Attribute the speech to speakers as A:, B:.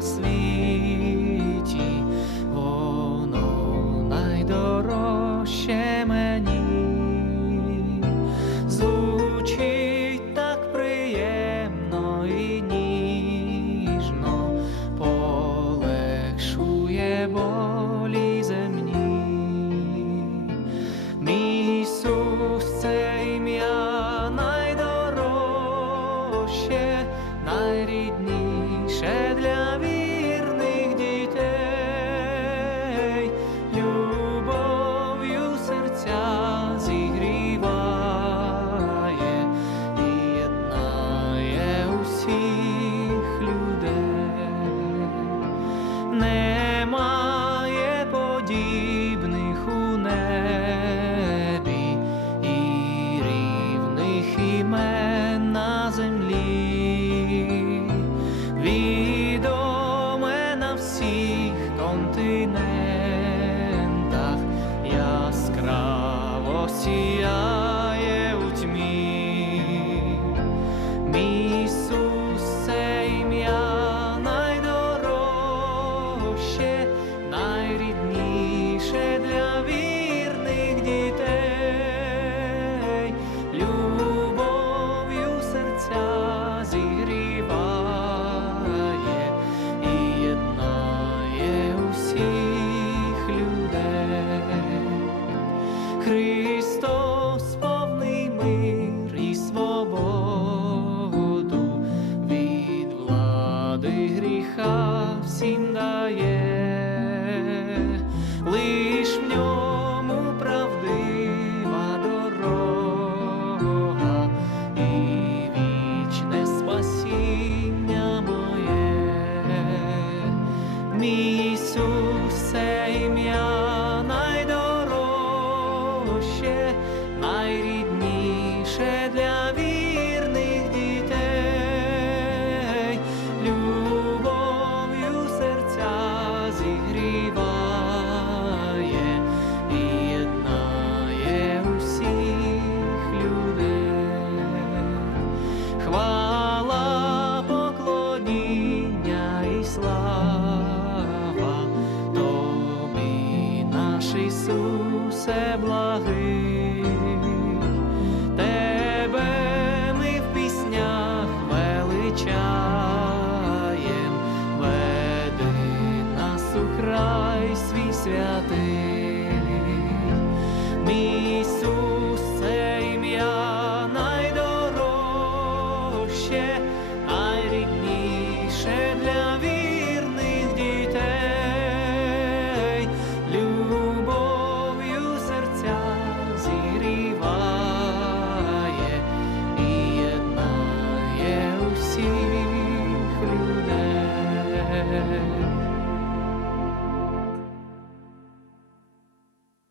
A: sleep. see дає, лиш в ньому правдива дорога і вічне спасіння моє, мій Ісусе ім'я найдорожче, найрідніше для. Ісусе, благий, тебе ми в піснях величаєм, веди нас у край свій святий. head.